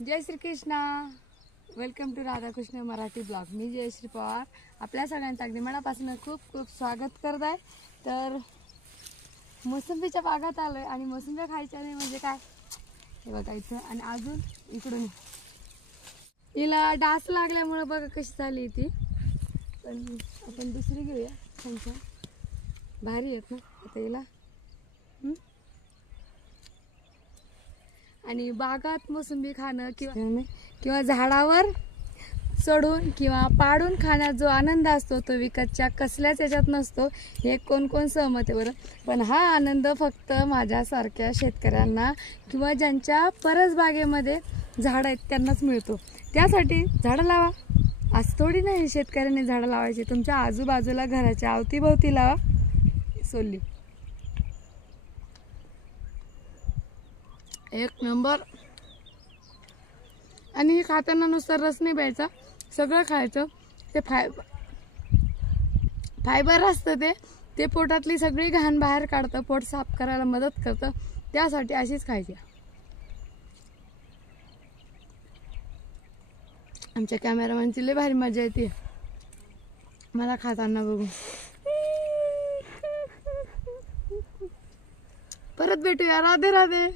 Jai Shri Krishna. Welcome to Radhakrishna Marathi blog. मी जयश्री पवार आपल्या सगळ्यांचं अगदी मनापासून खूप खूप स्वागत करत आहे. तर मोसंबीच्या बागात आलोय आणि मोसंब्या खायच्या नाही म्हणजे काय हे बघायचं. आणि अजून इकडून हिला डास लागल्यामुळे बघा कशी झाली ती. पण आपण दुसरी घेऊया. छान छान भारी आहेत ना आता हिला. आणि बागात मोसंबी खाणं किंवा झाडावर चढून किंवा पाडून खाण्यात जो आनंद असतो तो विकतच्या कसल्याच याच्यात नसतो. हे कोण कोण सहमत आहे बरं. पण हा आनंद फक्त माझ्यासारख्या शेतकऱ्यांना किंवा ज्यांच्या परसबागेमध्ये झाडं आहेत त्यांनाच मिळतो. त्यासाठी झाडं लावा. आज थोडी नाही शेतकऱ्यांनी झाडं लावायची, तुमच्या आजूबाजूला घराच्या अवतीभोवती लावा. सोली एक नंबर. आणि हे खाताना नुसतं रस नाही प्यायचा, सगळं खायचं. ते फायबर असतं ते पोटातली सगळी घाण बाहेर काढतं, पोट साफ करायला मदत करतं. त्यासाठी अशीच खायची. आमच्या कॅमेरामॅनची लय भारी मजा येते मला खाताना बघून. परत भेटूया. राधे राधे.